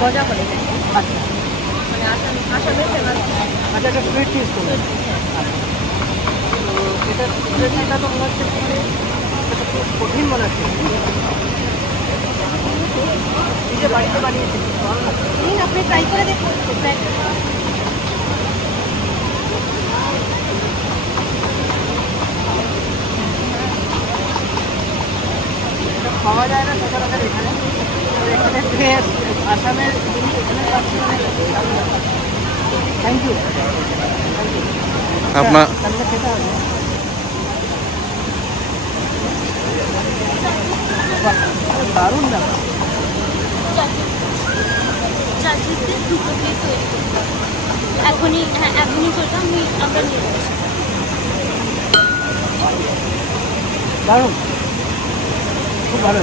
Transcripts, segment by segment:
গজা বলে যায়। আচ্ছা মানে আসামের ফেমাস। আচ্ছা, এটা সুইট টিজ করুন। তো এটা রেসিপিটা তো মনে হচ্ছে মানে এটা খুব কঠিন মনে হচ্ছে। নিজে বাড়িতে বানিয়েছি, ভালো লাগছে। আপনি ট্রাই করে দেখুন। এটা পাওয়া যায় না সচরাচর এখানে। তো এখানে আসামের জিনিস এখানে পাচ্ছি মানে থ্যাংক ইউ। আপনার তাহলে খেতে হবে। বাহ, দারুণ ব্যাপার। চার্জেসে দুটো প্লেট তৈরি করতে হবে। এখনই করতাম আমরা নিয়ে যাচ্ছি। দারুণ, খুব ভালো।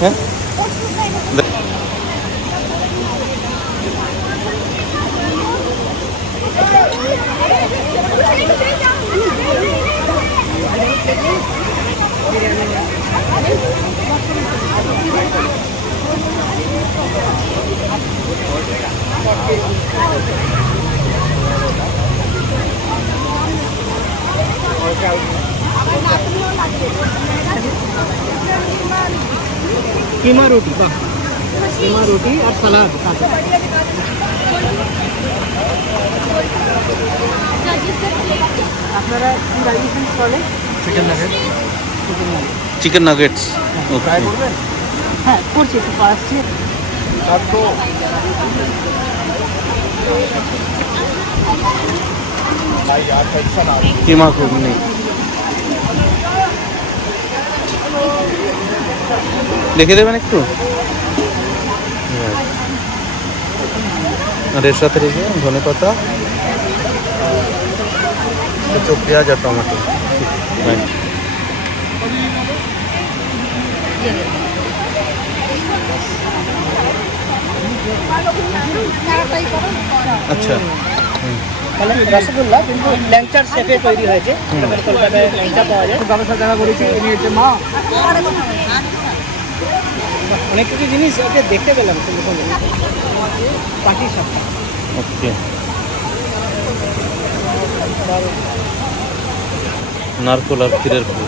হ্যাঁ कीमा रोटी, वाह, कीमा रोटी और सलाद। আপনারা কি রাইসেন্স চলে? Chicken nuggets. ট্রাই করবেন? হ্যাঁ করছি, একটু আসছি। কিমা ঘুগনি দেখে দেবেন একটু। আর এর সাথে রেখে ধনে পাতা, পেঁয়াজ আর টমেটো। আচ্ছা, মানে রসগোল্লা কিন্তু ল্যাংচার শেপে তৈরি হয়েছে। কলকাতায় ল্যাংচা পাওয়া যায়, ব্যবসা দেখা করেছি। মা অনেক কিছু জিনিস ওকে দেখতে পেলাম সঙ্গে সঙ্গে। পাটি সাপটা, ওকে। নারকোল আর ক্ষীরের পুর।